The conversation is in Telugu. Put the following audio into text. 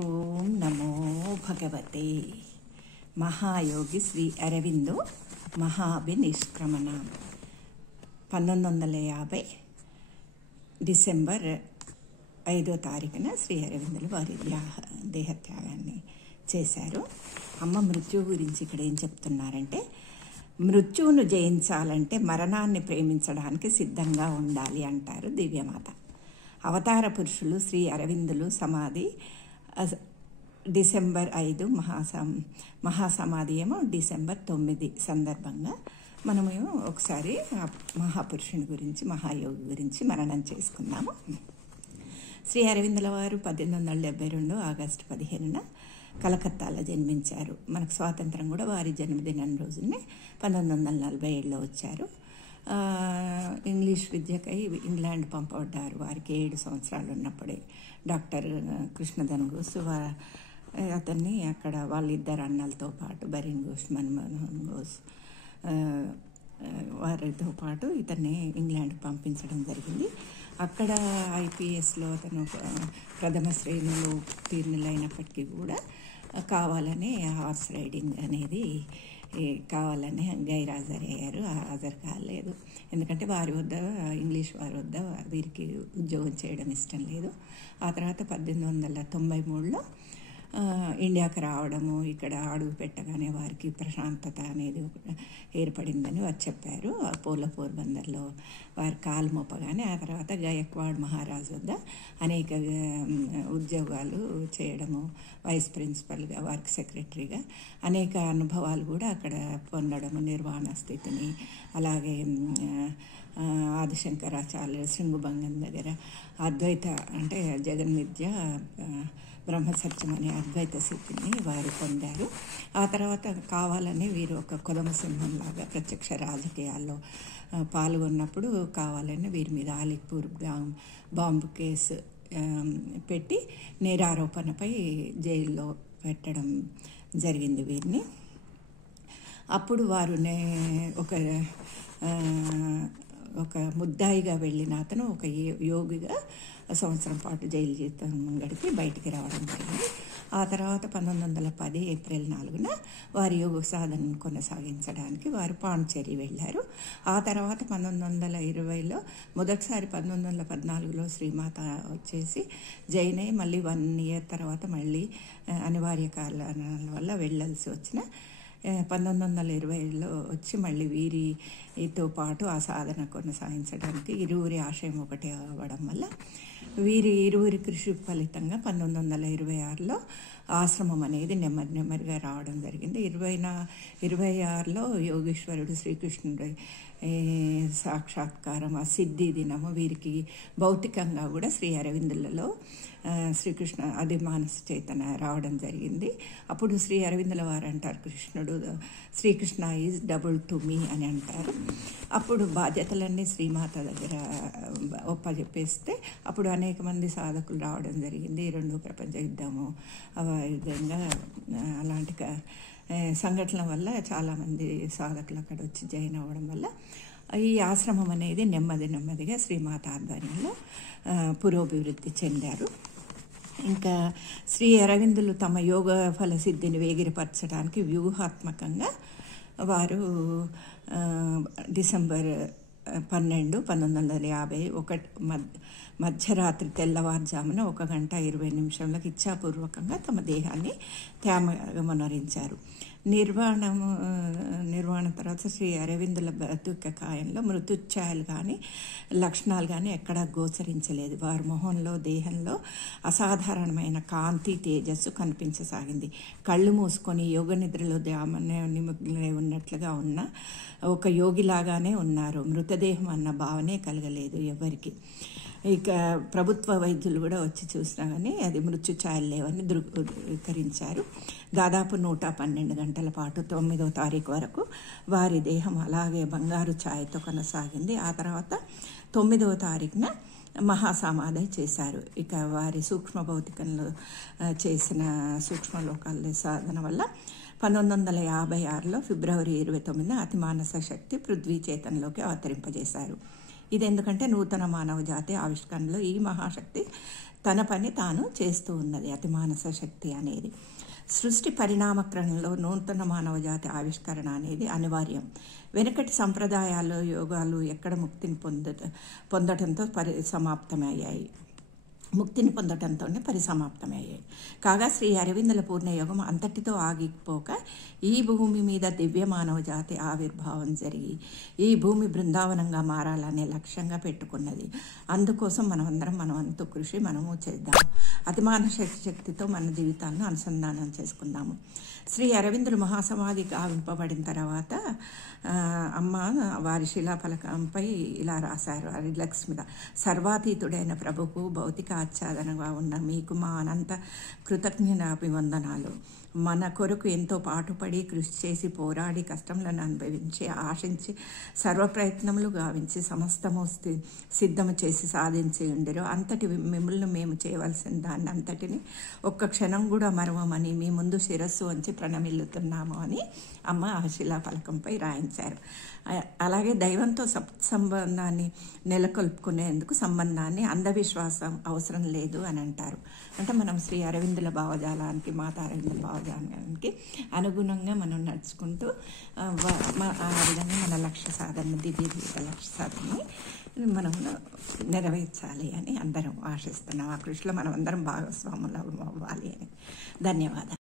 ఓం నమో భగవతే మహాయోగి శ్రీ అరవిందో మహాభినిష్క్రమణ 1950 డిసెంబర్ 5వ తారీఖున శ్రీ అరవిందులు వారి దేహత్యాగాన్ని చేశారు. అమ్మ మృత్యువు గురించి ఇక్కడ ఏం చెప్తున్నారంటే, మృత్యువును జయించాలంటే మరణాన్ని ప్రేమించడానికి సిద్ధంగా ఉండాలి అంటారు దివ్యమాత. అవతార పురుషులు శ్రీ అరవిందులు సమాధి డిసెంబర్ 5 మహాసమాధి ఏమో డిసెంబర్ 9 సందర్భంగా మనము ఒకసారి మహాపురుషుని గురించి, మహాయోగి గురించి మననం చేసుకుందాము. శ్రీ అరవిందుల వారు 1872 ఆగస్టు 15న కలకత్తాలో జన్మించారు. మనకు స్వాతంత్రం కూడా వారి జన్మదినం రోజునే 1947లో వచ్చారు. ఇంగ్లీష్ విద్యకై ఇంగ్లాండ్ పంపబడ్డారు. వారికి 7 సంవత్సరాలు ఉన్నప్పుడే డాక్టర్ కృష్ణధన్ ఘోష్ అతన్ని అక్కడ వాళ్ళిద్దరు అన్నలతో పాటు బరిన్ ఘోష్, మన్మోహన్ ఘోష్ వారితో పాటు ఇతన్ని ఇంగ్లాండ్కి పంపించడం జరిగింది. అక్కడ ఐపీఎస్లో అతను ప్రథమ శ్రేణులు ఉత్తీర్ణులైనప్పటికీ కూడా కావాలని హార్స్ రైడింగ్ అనేది కావాలని గైరాజరయ్యారు. హాజరు కాలేదు. ఎందుకంటే వారి వద్ద, ఇంగ్లీష్ వారి వద్ద వీరికి ఉద్యోగం చేయడం ఇష్టం లేదు. ఆ తర్వాత 1893లో ఇండియాకి రావడము, ఇక్కడ అడుగు పెట్టగానే వారికి ప్రశాంతత అనేది ఏర్పడిందని వారు చెప్పారు. పోర్బందర్లో వారి కాలు మోపగానే ఆ తర్వాత గయక్వాడ్ మహారాజ్ వద్ద అనేక ఉద్యోగాలు చేయడము, వైస్ ప్రిన్సిపల్గా, వారికి సెక్రటరీగా అనేక అనుభవాలు కూడా అక్కడ పొందడము, నిర్వాణ స్థితిని, అలాగే ఆదిశంకరాచార్య శృంగుభంగం దగ్గర అద్వైత అంటే జగన్మిథ్య బ్రహ్మసత్యం అనే అద్వైత స్థితిని వారు పొందారు. ఆ తర్వాత కావాలని వీరు ఒక కొదమ సింహంలాగా ప్రత్యక్ష రాజకీయాల్లో పాల్గొన్నప్పుడు కావాలని వీరి మీద ఆలిపూర్ బాంబు కేసు పెట్టి నేరారోపణపై జైల్లో పెట్టడం జరిగింది వీరిని. అప్పుడు వారు ఒక ముద్దాయిగా వెళ్ళిన అతను ఒక యోగిగా సంవత్సరం పాటు జైలు జీవితం గడిపి బయటికి రావడం జరిగింది. ఆ తర్వాత 1910 ఏప్రిల్ 4న వారి యోగ సాధనను కొనసాగించడానికి వారు పాండిచ్చేరి వెళ్ళారు. ఆ తర్వాత 1920లో మొదటిసారి 1914లో శ్రీమాత వచ్చేసి జైన్ అయి మళ్ళీ 1 year తర్వాత మళ్ళీ అనివార్య కారణాల వల్ల వెళ్ళాల్సి వచ్చిన 1920లో వచ్చి మళ్ళీ వీరితో పాటు ఆ సాధన కొనసాగించడానికి ఇరువురి ఆశయం ఒకటే అవ్వడం వల్ల వీరి ఇరువురి కృషి ఫలితంగా 1926లో ఆశ్రమం అనేది నెమ్మదిగా రావడం జరిగింది. 26లో యోగేశ్వరుడు శ్రీకృష్ణుడు సాక్షాత్కారం, ఆ సిద్ధి దినము వీరికి భౌతికంగా కూడా శ్రీ అరవిందులలో శ్రీకృష్ణ అది మానస చైతన్య రావడం జరిగింది. అప్పుడు శ్రీ అరవిందుల వారు అంటారు, కృష్ణుడు Srikrishna is double to me అని అంటారు. అప్పుడు బాధ్యతలన్నీ శ్రీమాత దగ్గర ఒప్పజెప్పేస్తే అప్పుడు అనేక మంది సాధకులు రావడం జరిగింది. 2వ ప్రపంచ యుద్ధము విధంగా అలాంటి సంఘటనల వల్ల చాలామంది సాధకులు అక్కడ వచ్చి జాయిన్ అవ్వడం వల్ల ఈ ఆశ్రమం అనేది నెమ్మదిగా శ్రీమాత ఆధ్వర్యంలో పురోభివృద్ధి చెందారు. ఇంకా శ్రీ అరవిందులు తమ యోగ ఫల సిద్ధిని వేగిరపరచడానికి వ్యూహాత్మకంగా వారు డిసెంబర్ 12, 1951 మధ్యరాత్రి తెల్లవారుజామున 1:20 ఇచ్ఛాపూర్వకంగా తమ దేహాన్ని త్యాగమనరించారు. నిర్వాణ తర్వాత శ్రీ అరవిందుల బతుక కాయంలో మృత్యుఛాయలు కానీ లక్షణాలు కానీ ఎక్కడా గోచరించలేదు. వారి మొహంలో, దేహంలో అసాధారణమైన కాంతి, తేజస్సు కనిపించసాగింది. కళ్ళు మూసుకొని యోగ నిద్రలో నిమగ్నమై ఉన్నట్లుగా ఉన్న ఒక యోగిలాగానే ఉన్నారు. మృతదేహం అన్న భావనే కలగలేదు ఎవరికి. ఇక ప్రభుత్వ వైద్యులు కూడా వచ్చి చూసినా కానీ అది మృత్యు ఛాయలు లేవని ధృవీకరించారు. దాదాపు 112 గంటల పాటు 9వ తారీఖు వరకు వారి దేహం అలాగే బంగారు ఛాయతో కొనసాగింది. ఆ తర్వాత 9వ తారీఖున మహాసమాధి చేశారు. ఇక వారి సూక్ష్మ భౌతికంలో చేసిన సూక్ష్మలోకాల సాధన వల్ల 1956లో ఫిబ్రవరి 29న అతి మానస శక్తి పృథ్వీ చేతనలోకి అవతరింపజేశారు. ఇది ఎందుకంటే నూతన మానవ జాతి ఆవిష్కరణలో ఈ మహాశక్తి తన పని తాను చేస్తూ ఉన్నది. అతిమానస శక్తి అనేది సృష్టి పరిణామక్రమంలో నూతన మానవ జాతి ఆవిష్కరణ అనేది అనివార్యం. వెనుకటి సంప్రదాయాలు యోగాలు ఎక్కడ ముక్తిని పొందటంతో పరిసమాప్తమయ్యాయి. కాగా శ్రీ అరవిందుల పూర్ణయోగం అంతటితో ఆగిపోక ఈ భూమి మీద దివ్య మానవ జాతి ఆవిర్భావం జరిగి ఈ భూమి బృందావనంగా మారాలనే లక్ష్యంగా పెట్టుకున్నది. అందుకోసం మన వంతు కృషి మనము చేద్దాం. అతిమానస శక్తితో మన జీవితాలను అనుసంధానం చేసుకుందాము. శ్రీ అరవిందులు మహాసమాధి గావింపబడిన తర్వాత అమ్మ వారి శిలాఫలకంపై ఇలా రాశారు రిలాక్స్ మీద: సర్వాతీతుడైన ప్రభుకు భౌతిక ఆచ్ఛాదనగా ఉన్న మీకు మా అనంత కృతజ్ఞతాభివందనాలు. మన కొరకు ఎంతో పాటుపడి కృషి చేసి పోరాడి కష్టములను అనుభవించి ఆశించి సర్వప్రయత్నములు గావించి సమస్తము సిద్ధము చేసి సాధించి ఉండిరో అంతటి మిమ్మల్ని మేము చేయవలసిన దాన్ని అంతటిని ఒక్క క్షణం కూడా మరవమని మీ ముందు శిరస్సు వంచి ప్రణమిల్లుతున్నాము అని అమ్మ ఆ శిలాఫలకంపై రాయించారు. అలాగే దైవంతో సంబంధాన్ని నెలకొల్పుకునేందుకు సంబంధాన్ని అంధవిశ్వాసం అవసరం లేదు అని అంటారు. అంటే మనం శ్రీ అరవిందుల భావజాలానికి మాతా అరవిందుల భావజాలానికి అనుగుణంగా మనం నడుచుకుంటూ ఆ విధంగా మన లక్ష్య సాధన దివ్య జీవిత లక్ష్య సాధనని మనం నెరవేర్చాలి అని అందరం ఆశిస్తున్నాం. ఆ కృషిలో మనం అందరం భాగస్వాములు అవ్వాలి అని. ధన్యవాదాలు.